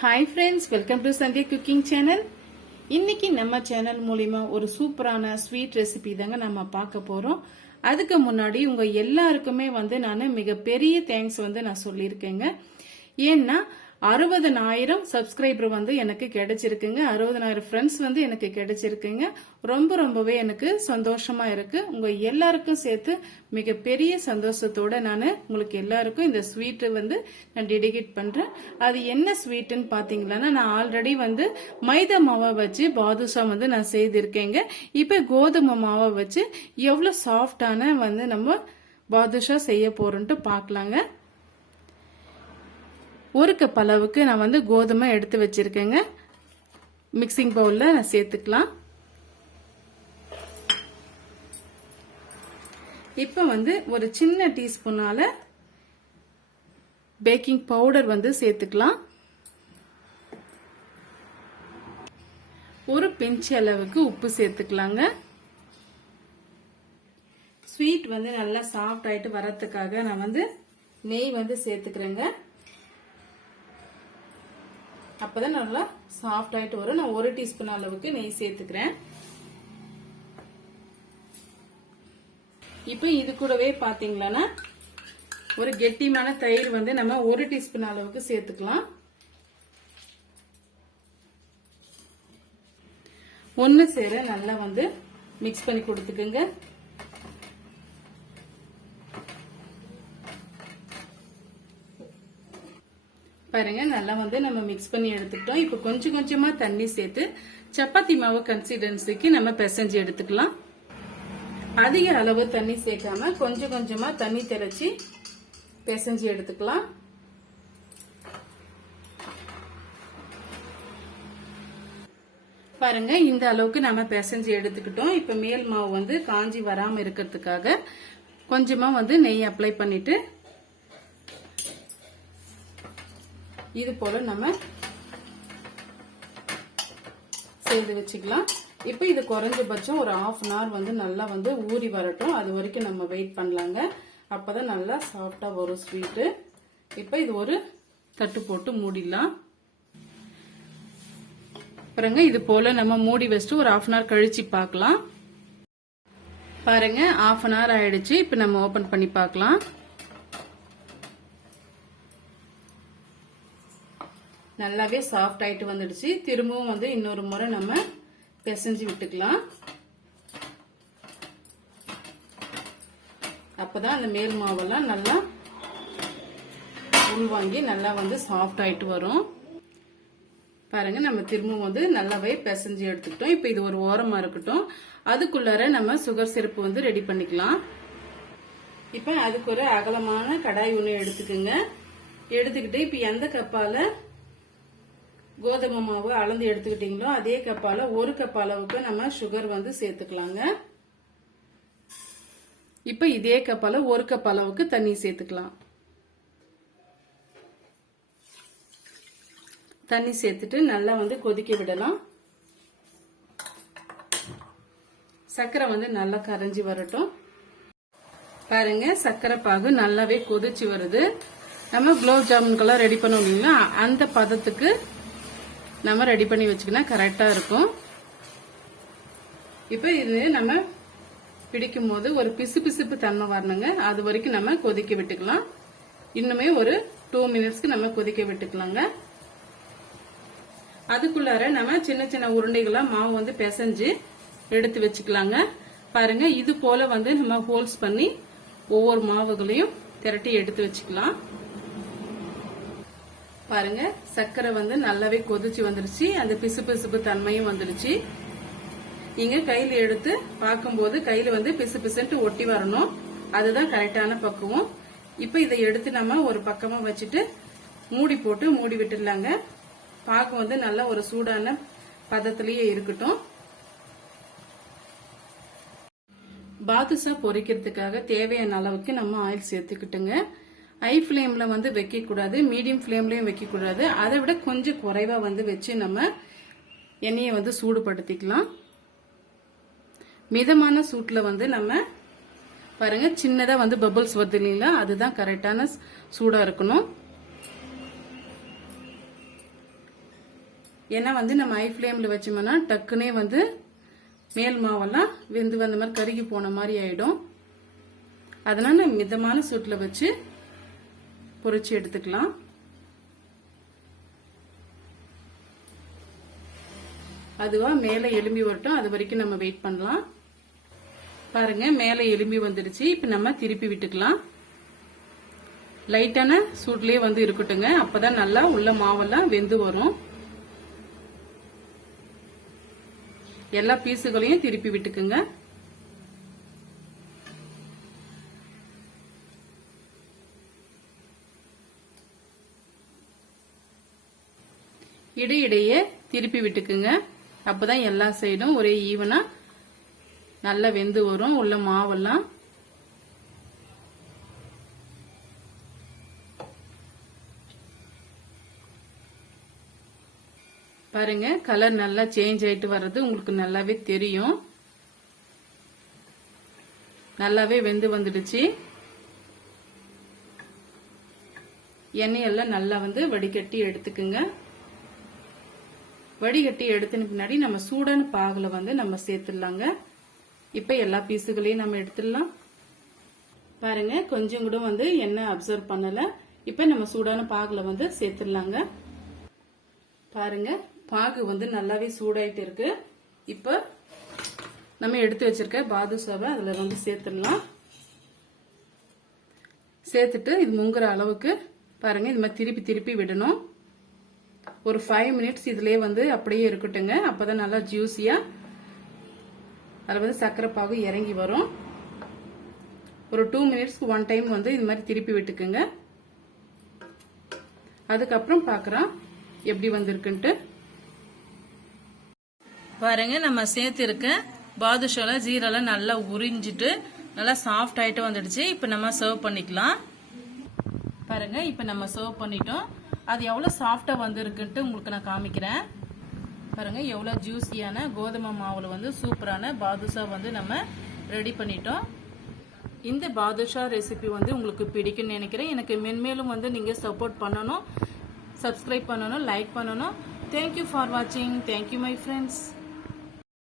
Hi friends welcome to Sandhya cooking channel இன்னைக்கு நம்ம channel மூலிமா ஒரு சூப்பரான ஸ்வீட் ரெசிபி தாங்க நம்ம பார்க்க போகிறோம் அதுக்கு முன்னாடி உங்கள் எல்லாருக்குமே வந்து நான் மிகப்பெரிய தேங்க்ஸ் வந்து நான் சொல்லியிருக்கேங்க. ஏன்னா அறுபதனாயிரம் சப்ஸ்கிரைபர் வந்து எனக்கு கிடைச்சிருக்குங்க. அறுபதனாயிரம் ஃப்ரெண்ட்ஸ் வந்து எனக்கு கிடைச்சிருக்குங்க. ரொம்ப ரொம்பவே எனக்கு சந்தோஷமா இருக்கு. உங்க எல்லாருக்கும் சேர்த்து மிகப்பெரிய சந்தோஷத்தோட நான் உங்களுக்கு எல்லாருக்கும் இந்த ஸ்வீட்டு வந்து நான் டெடிகேட் பண்றேன். அது என்ன ஸ்வீட்டுன்னு பாத்தீங்கன்னா நான் ஆல்ரெடி வந்து மைதா மாவை வச்சு பாதுஷா வந்து நான் செய்திருக்கேங்க. இப்ப கோதுமை மாவை வச்சு எவ்வளவு சாஃப்டான வந்து நம்ம பாதுஷா செய்ய போறோன்ட்டு பார்க்கலாங்க ஒரு கப் அளவுக்கு நான் வந்து கோதுமை எடுத்து வச்சிருக்கேங்க. மிக்சிங் பவுலில் நான் சேர்த்துக்கலாம். இப்போ வந்து ஒரு சின்ன டீஸ்பூனால பேக்கிங் பவுடர் வந்து சேர்த்துக்கலாம். ஒரு பிஞ்ச் அளவுக்கு உப்பு சேர்த்துக்கலாங்க. ஸ்வீட் வந்து நல்லா சாஃப்ட் ஆகிட்டு வரத்துக்காக நான் வந்து நெய் வந்து சேர்த்துக்கிறேங்க. அப்பதான் நல்லா சாஃப்ட் ஆயிட்டு வரும். நான் ஒரு டீஸ்பூன் அளவுக்கு நெய் சேர்த்துக்கிறேன். இப்போ இது கூடவே பாத்தீங்களா ஒரு கெட்டிமான தயிர் வந்து நம்ம ஒரு டீஸ்பூன் அளவுக்கு சேர்த்துக்கலாம். ஒன்னு சேர நல்லா வந்து மிக்ஸ் பண்ணி கொடுத்துக்குங்க. பாருங்க நல்லா வந்து நம்ம மிக்ஸ் பண்ணி எடுத்துக்கிட்டோம். இப்போ கொஞ்சம் கொஞ்சமா தண்ணி சேர்த்து சப்பாத்தி மாவு கன்சிஸ்டன்சிக்கு நம்ம பிசைஞ்சு எடுத்துக்கலாம். அதிக அளவு தண்ணி சேர்க்காம கொஞ்சம் கொஞ்சமா தண்ணி தெளிச்சு பிசைஞ்சு எடுத்துக்கலாம். பாருங்க இந்த அளவுக்கு நம்ம பிசைஞ்சு எடுத்துக்கிட்டோம். இப்ப மேல் மாவு வந்து காஞ்சி வராம இருக்கிறதுக்காக கொஞ்சமா வந்து நெய் அப்ளை பண்ணிட்டு இது போல நம்ம செய்து வச்சுக்கலாம். இப்போ இது குறைஞ்சபட்சம் ஒரு ஆஃப் அன் ஹவர் வந்து நல்லா வந்து ஊறி வரட்டும். அது வரைக்கும் நம்ம வெயிட் பண்ணலாங்க. அப்பதான் நல்லா சாஃப்டா வரும் ஸ்வீட்டு இப்போ இது ஒரு தட்டு போட்டு மூடிடலாம். பாருங்க இது போல நம்ம மூடி வச்சுட்டு ஒரு ஆஃப் அன் ஹவர் கழிச்சு பார்க்கலாம். பாருங்க ஆஃப் அன் ஹவர் ஆயிடுச்சு. இப்போ நம்ம ஓபன் பண்ணி பார்க்கலாம். நல்லாவே சாஃப்ட் ஆயிட்டு வந்துடுச்சு. திரும்பவும் வந்து இன்னொரு முறை நம்ம பிசைஞ்சு விட்டுக்கலாம். அப்பதான் அந்த மேல் மாவெல்லாம் நல்லா உள்வாங்கி நல்லா வந்து சாஃப்ட் ஆயிட்டு வரும். பாருங்க நம்ம திரும்பவும் வந்து நல்லாவே பிசைஞ்சு எடுத்துக்கிட்டோம். இப்போ இது ஒரு ஓரமா இருக்கட்டும். அதுக்குள்ளார நம்ம சுகர் சிரப்பு வந்து ரெடி பண்ணிக்கலாம். இப்போ அதுக்கு ஒரு அகலமான கடாய் ஒன்று எடுத்துக்கோங்க. எடுத்துக்கிட்டு இப்போ எந்த கப்பால கோதுமை மாவு அளந்து எடுத்துக்கிட்டீங்களோ அதே கப்பால் ஒரு கப் அளவுக்கு நம்ம சுகர் வந்து சேர்த்துக்கலாங்க. இப்ப இதே கப்பால ஒரு கப் அளவுக்கு தண்ணி சேர்த்துக்கலாம். தண்ணி சேர்த்துட்டு நல்லா வந்து கொதிக்க விடலாம். சர்க்கரை வந்து நல்லா கரைஞ்சி வரட்டும். பாருங்க சர்க்கரை பாகு நல்லாவே கொதிச்சு வருது. நம்ம குலோப் ஜாமுன்கெல்லாம் ரெடி பண்ணோம் இல்லைங்களா? அந்த பதத்துக்கு நம்ம ரெடி பண்ணி வச்சுக்கினா கரெக்டாக இருக்கும். இப்போ இது நம்ம பிடிக்கும் போது ஒரு பிசு பிசுப்பு தன்மை வரணுங்க. அது வரைக்கும் நம்ம கொதிக்க விட்டுக்கலாம். இன்னுமே ஒரு டூ மினிட்ஸ்க்கு நம்ம கொதிக்க விட்டுக்கலாங்க. அதுக்குள்ளார நம்ம சின்ன சின்ன உருண்டைகளா மாவு வந்து பிசைஞ்சு எடுத்து வச்சுக்கலாங்க. பாருங்க இது போல வந்து நம்ம ஹோல்ஸ் பண்ணி ஒவ்வொரு மாவுகளையும் திரட்டி எடுத்து வச்சுக்கலாம். பாருங்க சர்க்கரை வந்து நல்லாவே கொதிச்சு வந்துருச்சு. அந்த பிசு பிசுப்பு தன்மையும் வந்துருச்சு. நீங்க கையில எடுத்து பார்க்கும்போது கையில வந்து பிசு பிசுன்ட்டு ஒட்டி வரணும். அதுதான் கரெக்டான பக்குவம். இப்ப இதை எடுத்து நம்ம ஒரு பக்கமா வச்சுட்டு மூடி போட்டு மூடி விட்டுடலாங்க. பாக்கு வந்து நல்ல ஒரு சூடான பதத்திலேயே இருக்கட்டும். பாதுஷா பொரிக்கிறதுக்காக தேவையான அளவுக்கு நம்ம ஆயில் சேர்த்துக்கிட்டுங்க. ஹை ஃப்ளேமில் வந்து வைக்கக்கூடாது மீடியம் ஃப்ளேம்லேயும் வைக்கக்கூடாது. அதை விட கொஞ்சம் குறைவாக வந்து வச்சு நம்ம எண்ணெயை வந்து சூடுபடுத்திக்கலாம். மிதமான சூட்டில் வந்து நம்ம பாருங்க சின்னதாக வந்து பபிள்ஸ் வருது இல்லைங்களா? அதுதான் கரெக்டான சூடாக இருக்கணும். ஏன்னா வந்து நம்ம ஹை ஃப்ளேமில் வச்சோம்னா டக்குனே வந்து மேல் மாவெல்லாம் வெந்து வந்த மாதிரி கருகி போன மாதிரி ஆயிடும். அதனால மிதமான சூட்டில் வச்சு பொறிச்சு எடுத்துக்கலாம். அதுவா மேலே எலும்பி வரட்டும். அது வரைக்கும் நம்ம வெயிட் பண்ணலாம். பாருங்க மேலே எலும்பி வந்துடுச்சு இப்போ நம்ம திருப்பி விட்டுக்கலாம். லைட்டான சூட்லேயே வந்து இருக்கட்டுங்க. அப்பதான் நல்லா உள்ள மாவெல்லாம் வெந்து வரும். எல்லா பீஸுகளையும் திருப்பி விட்டுக்குங்க. இடையிடையே திருப்பி விட்டுக்குங்க. அப்பதான் எல்லா சைடும் ஒரே ஈவனா நல்லா வெந்து வரும். உள்ள மாவெல்லாம் பாருங்க கலர் நல்லா சேஞ்ச் ஆயிட்டு வர்றது உங்களுக்கு நல்லாவே தெரியும். நல்லாவே வெந்து வந்துடுச்சு. எண்ணெயெல்லாம் நல்லா வந்து வடிகட்டி எடுத்துக்குங்க. வடிகட்டி எடுத்தின பின்னாடி நம்ம சூடான பாகுல வந்து நம்ம சேர்த்துடலாங்க. இப்ப எல்லா பீஸுகளையும் நம்ம எடுத்துடலாம். பாருங்க கொஞ்சம் கூட வந்து எண்ணெய் அப்சர்வ் பண்ணல. இப்ப நம்ம சூடான பாகுல வந்து சேர்த்துடலாங்க. பாருங்க பாகு வந்து நல்லாவே சூடாயிட்டு இருக்கு. இப்போ நம்ம எடுத்து வச்சிருக்க பாதுஷாவை அதுல வந்து சேர்த்துடலாம். சேர்த்துட்டு இது முங்குற அளவுக்கு பாருங்க இது மாதிரி திருப்பி திருப்பி விடணும். ஒரு ஃபைவ் மினிட்ஸ் இதுலயே வந்து அப்படியே இருக்கட்டுங்க. அப்பதான் நல்லா ஜூஸியாக அதில் வந்து சர்க்கரை பாகு இறங்கி வரும். ஒரு டூ மினிட்ஸ்க்கு ஒன் டைம் வந்து இது மாதிரி திருப்பி விட்டுக்குங்க. அதுக்கப்புறம் பார்க்குறோம் எப்படி வந்திருக்குன்ட்டு. பாருங்க நம்ம சேர்த்திருக்க பாதுஷால ஜீரெல்லாம் நல்லா உறிஞ்சிட்டு நல்லா சாஃப்ட் ஆயிட்டு வந்துடுச்சு. இப்போ நம்ம சர்வ் பண்ணிக்கலாம். பாருங்க இப்போ நம்ம சர்வ் பண்ணிட்டோம். அது எவ்வளோ சாஃப்டாக வந்திருக்குன்ட்டு உங்களுக்கு நான் காமிக்கிறேன். பாருங்கள் எவ்வளோ ஜூஸியான கோதுமை மாவில் வந்து சூப்பரான பாதுஷா வந்து நம்ம ரெடி பண்ணிட்டோம். இந்த பாதுஷா ரெசிபி வந்து உங்களுக்கு பிடிக்கும்னு நினைக்கிறேன். எனக்கு மென்மேலும் வந்து நீங்கள் சப்போர்ட் பண்ணணும் சப்ஸ்கிரைப் பண்ணணும் லைக் பண்ணணும். தேங்க்யூ ஃபார் வாட்சிங் தேங்க்யூ மை ஃப்ரெண்ட்ஸ்